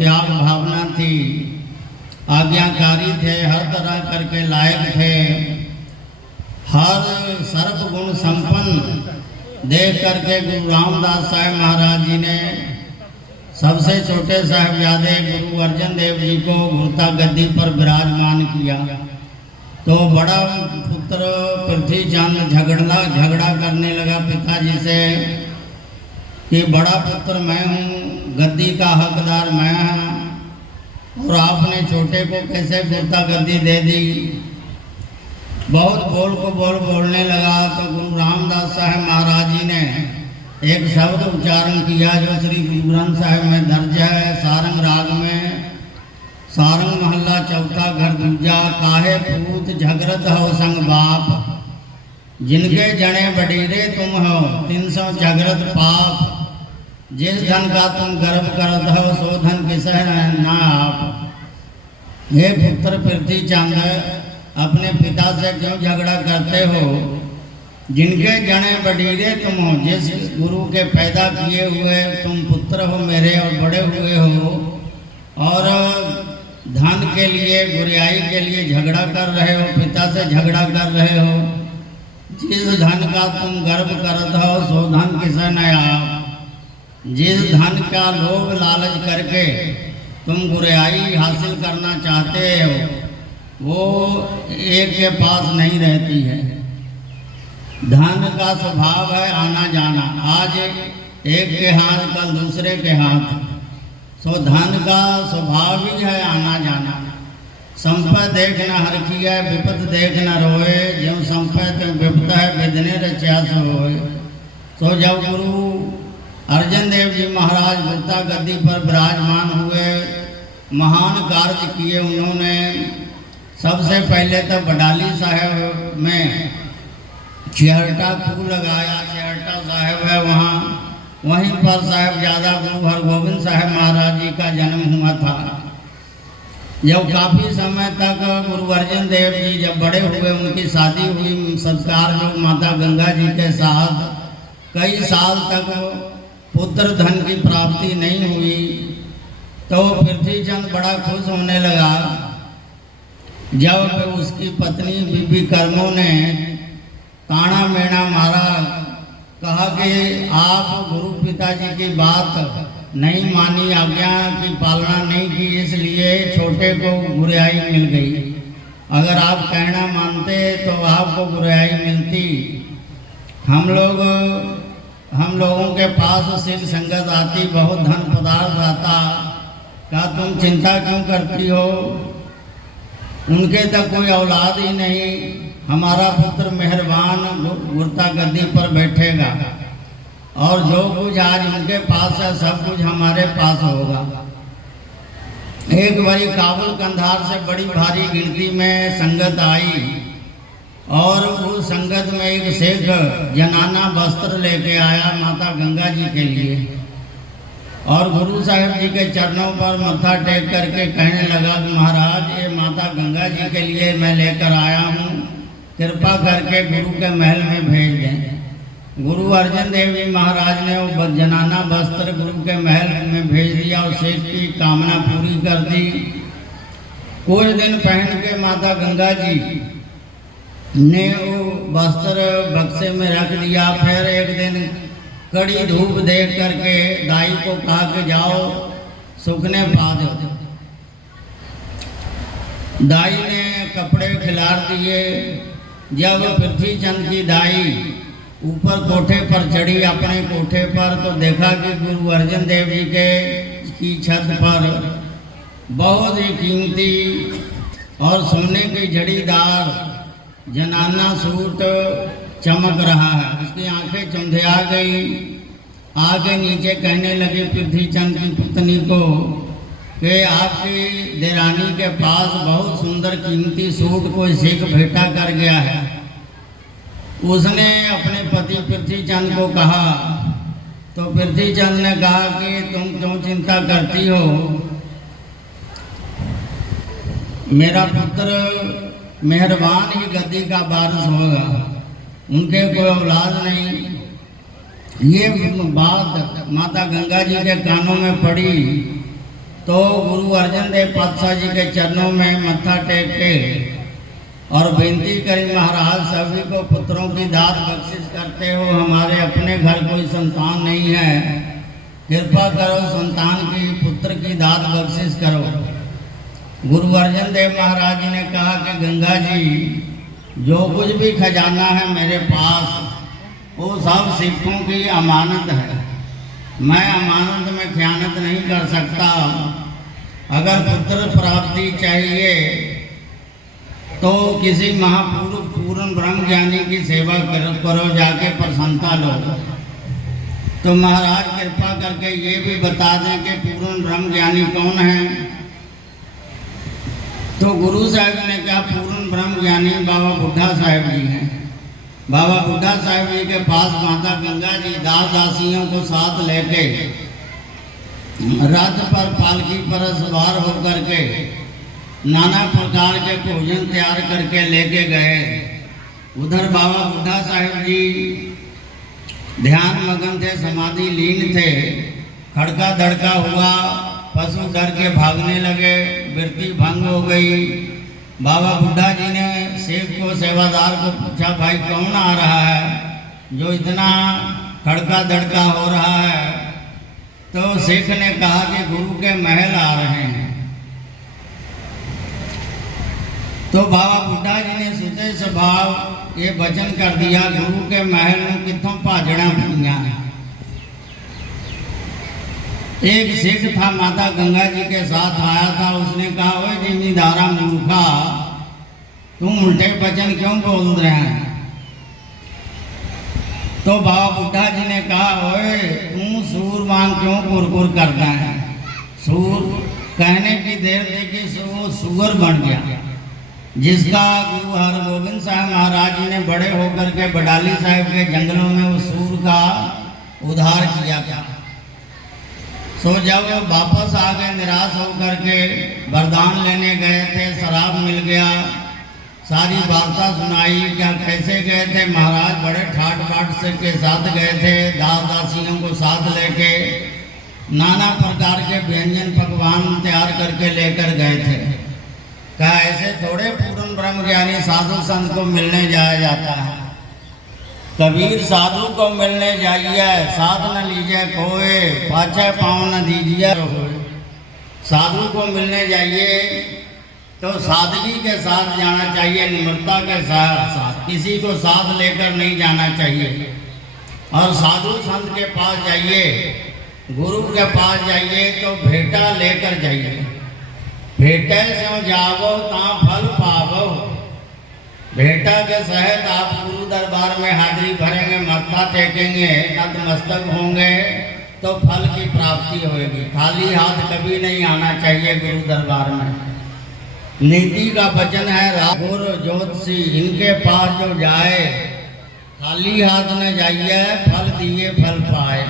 त्याग भावना थी, आज्ञाकारी थे, हर तरह करके लायक थे, हर सर्व गुण संपन्न देख करके गुरु रामदास साहब महाराज जी ने सबसे छोटे साहिबजादे गुरु अर्जन देव जी को गुरुता गद्दी पर विराजमान किया। तो बड़ा पुत्र पृथ्वीचंद झगड़ा करने लगा पिताजी से कि बड़ा पुत्र मैं हूँ, गद्दी का हकदार मैं हूँ और आपने छोटे को कैसे गुरुता गद्दी दे दी। बहुत बोलने लगा तो गुरु रामदास साहब महाराज जी ने एक शब्द उच्चारण किया जो श्री गुरु ग्रंथ साहिब में दर्ज है, सारंग राग में। सारंग महल्ला चौथा घर दूजा, काहे पूत झगड़त हो संग बाप, जिनके जने बडीरे तुम हो 300 झगड़त पाप, जिस धन का तुम गर्व करत हो सो धन किसह ना आप। हे पुत्र पृथ्वीचंद, अपने पिता से क्यों झगड़ा करते हो? जिनके जने बडीरे तुम हो, जिस गुरु के पैदा किए हुए तुम पुत्र हो मेरे और बड़े हुए हो, और धन के लिए गुरियाई के लिए झगड़ा कर रहे हो, पिता से झगड़ा कर रहे हो। जिस धन का तुम गर्व करत हो सो धन किसे न आप। जिस धन का लोभ लालच करके तुम गुरियाई हासिल करना चाहते हो वो एक के पास नहीं रहती है। धन का स्वभाव है आना जाना, आज एक के हाथ कल दूसरे के हाथ। सो धन का स्वभाव ही है आना जाना। संपत देख न हरखी है, विपत देख न रोए, ज्यों संपत विपत है विधने रचा सोए। तो जब गुरु अर्जन देव जी महाराज गुरुता गद्दी पर विराजमान हुए, महान कार्य किए उन्होंने। सबसे पहले तो बडाली साहब में छेहरटा फूल लगाया। छेहरटा साहब है वहाँ, वहीं पर साहिबजादा गुरु हरगोविंद साहब महाराज जी का जन्म हुआ था। जब काफ़ी समय तक गुरु अर्जन देव जी जब बड़े हुए, उनकी शादी हुई संस्कार जो माता गंगा जी के साथ, कई साल तक पुत्र धन की प्राप्ति नहीं हुई। तो पृथ्वीचंद बड़ा खुश होने लगा जब उसकी पत्नी बीबी कर्मों ने काना मेना मारा, कहा कि आप गुरु पिताजी की बात नहीं मानी, आज्ञा की पालना नहीं की, इसलिए छोटे को गुरियाई मिल गई। अगर आप कहना मानते तो आपको गुरियाई मिलती। हम लोगों के पास सिद्ध संगत आती, बहुत धन पदार्थ आता, क्या तुम चिंता क्यों करती हो? उनके तक कोई औलाद ही नहीं, हमारा पुत्र मेहरबान गुरुता गद्दी पर बैठेगा और जो कुछ आज उनके पास है सब कुछ हमारे पास होगा। एक बारी काबुल कंधार से बड़ी भारी गिनती में संगत आई और उस संगत में एक शेख जनाना वस्त्र लेके आया माता गंगा जी के लिए, और गुरु साहिब जी के चरणों पर मत्था टेक करके कहने लगा कि महाराज ये माता गंगा जी के लिए मैं लेकर आया हूँ, कृपा करके गुरु के महल में भेज दें। गुरु अर्जन देव जी महाराज ने वो जनाना वस्त्र गुरु के महल में भेज दिया और शेख की कामना पूरी कर दी। कुछ दिन पहन के माता गंगा जी ने वो वस्त्र बक्से में रख दिया। फिर एक दिन कड़ी धूप देख करके दाई को कहा कि जाओ सूखने पा दो। दाई ने कपड़े खिलार दिए। जब पृथ्वीचंद की दाई ऊपर कोठे पर चढ़ी अपने कोठे पर, तो देखा कि गुरु अर्जन देव जी की छत पर बहुत ही कीमती और सोने की जड़ीदार जनाना सूट चमक रहा है। उसकी आंखें चंधिया गई। आगे नीचे कहने लगे पृथ्वीचंद की पत्नी को कि आपकी देरानी के पास बहुत सुंदर कीमती सूट कोई शेख भेंटा कर गया है। उसने अपने पति पृथ्वीचंद को कहा, तो पृथ्वीचंद ने कहा कि तुम क्यों चिंता करती हो, मेरा पुत्र मेहरबान ही गद्दी का वारिस होगा, उनके कोई औलाद नहीं। ये बात माता गंगा जी के कानों में पड़ी तो गुरु अर्जन देव पातशाह जी के चरणों में मत्था टेक के और विनती करी, महाराज सभी को पुत्रों की दात बख्शिश करते हो, हमारे अपने घर कोई संतान नहीं है, कृपा करो संतान की पुत्र की दात बख्शिश करो। गुरु अर्जन देव महाराज जी ने कहा कि गंगा जी, जो कुछ भी खजाना है मेरे पास वो सब सिखों की अमानत है, मैं अमानत में खयानत नहीं कर सकता। अगर पुत्र प्राप्ति चाहिए तो किसी महापुरुष पूर्ण ब्रह्म ज्ञानी की सेवा करो, जाके प्रसन्नता लो। तो महाराज कृपा करके ये भी बता दें कि पूर्ण ब्रह्म ज्ञानी कौन है। तो गुरु साहब ने कहा पूर्ण ब्रह्म ज्ञानी बाबा बुढ़ा साहब जी हैं। बाबा बुढ़ा साहब जी के पास माता गंगा जी दास दासियों को साथ लेके रथ पर पालकी पर सवार होकर के नाना प्रकार के भोजन तैयार करके लेके गए। उधर बाबा बुढ़ा साहब जी ध्यान मगन थे, समाधि लीन थे। खड़का दड़का हुआ, पशु डर के भागने लगे, वृत्ति भंग हो गई। बाबा बुढ़ा जी ने सेठ को, सेवादार को पूछा, भाई कौन आ रहा है जो इतना खड़का दड़का हो रहा है? तो सेठ ने कहा कि गुरु के महल आ रहे हैं। तो बाबा बुढ़ा जी ने सुते स्वभाव ये वचन कर दिया, गुरु के महल में कितों भाजड़ा पईया। एक सिख था, माता गंगा जी के साथ आया था, उसने कहा, ओए जिमीदारा मूर्खा, तुम उल्टे वचन क्यों बोल रहे हैं? तो बाबा बुढ़ा जी ने कहा, ओए तू सूर वांग क्यों कुरकुर करता है? सूर कहने की देर देखी वो सुअर बन गया, जिसका गुरु हरगोविंद साहब महाराज जी ने बड़े होकर के बडाली साहब के जंगलों में उस सूर का उद्धार किया था। सो जब वापस आ गए निराश होकर के, वरदान लेने गए थे, शराब मिल गया, सारी वार्ता सुनाई, क्या कैसे गए थे महाराज? बड़े ठाट बाट से के साथ गए थे, दास दासियों को साथ लेके नाना प्रकार के व्यंजन पकवान तैयार करके लेकर गए थे। क्या ऐसे थोड़े पूर्ण ब्रह्म ज्ञानी साधु संत को मिलने जाया जाता है? कबीर साधु को मिलने जाइए, साध न लीजिए कोई, पाछे पाँव न दीजिए। साधु को मिलने जाइए तो सादगी के साथ जाना चाहिए, निम्रता के साथ, किसी को साथ लेकर नहीं जाना चाहिए। और साधु संत के पास जाइए, गुरु के पास जाइए तो भेंटा लेकर जाइए। भेंटे से जावो ता फल पावो। भेंटा के सहित आप गुरु दरबार में हाजिरी भरेंगे, मत्था टेकेंगे, नतमस्तक होंगे तो फल की प्राप्ति होगी। खाली हाथ कभी नहीं आना चाहिए गुरु दरबार में। नीति का वचन है, राघुर ज्योतिषी इनके पास जो जाए खाली हाथ न जाइए, फल दिए फल पाए।